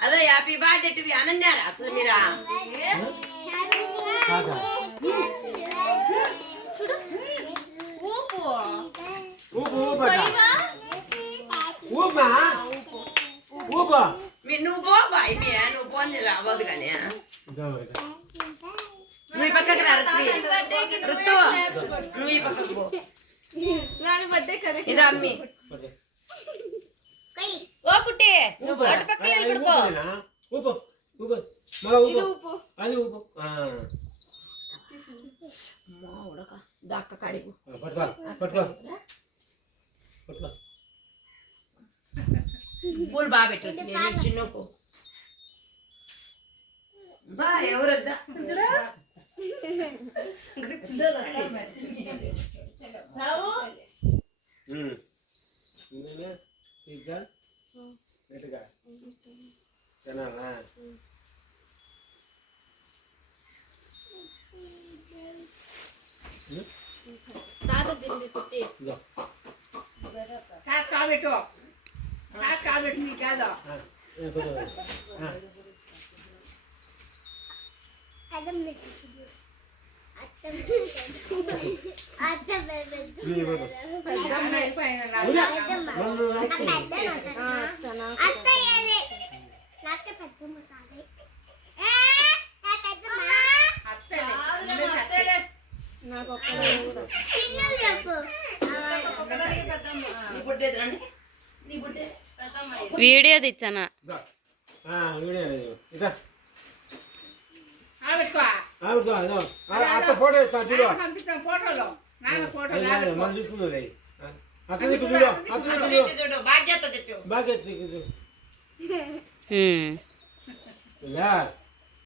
అదే happy birthday to అనన్యారా అసలు మీరా చూడు ఊపు ఊపు ఊపా ఊపా నువ్వు పోబా ఇది నువ్వు పోంది రాబోదు కానీ నువ్వు ఈ పక్కకి రా ఋతు నువ్వు ఈ పక్కకు పో ఇది అమ్మి ఓ కుట్టి అటు పక్కన పడుకో ఊపు ఊపు ఇది ఊపు అది ఊపు అమ్మా ఉడక దాక్క కాడికు పట్టుకో పట్టుకో పట్టుకో పూలు బాగా పెట్టు చిన్నపు బా ఎవరొద్దా చూడా కాబెట్టు కాబెట్టు నీ కాదు వీడియో తెచ్చానా బాధ్యత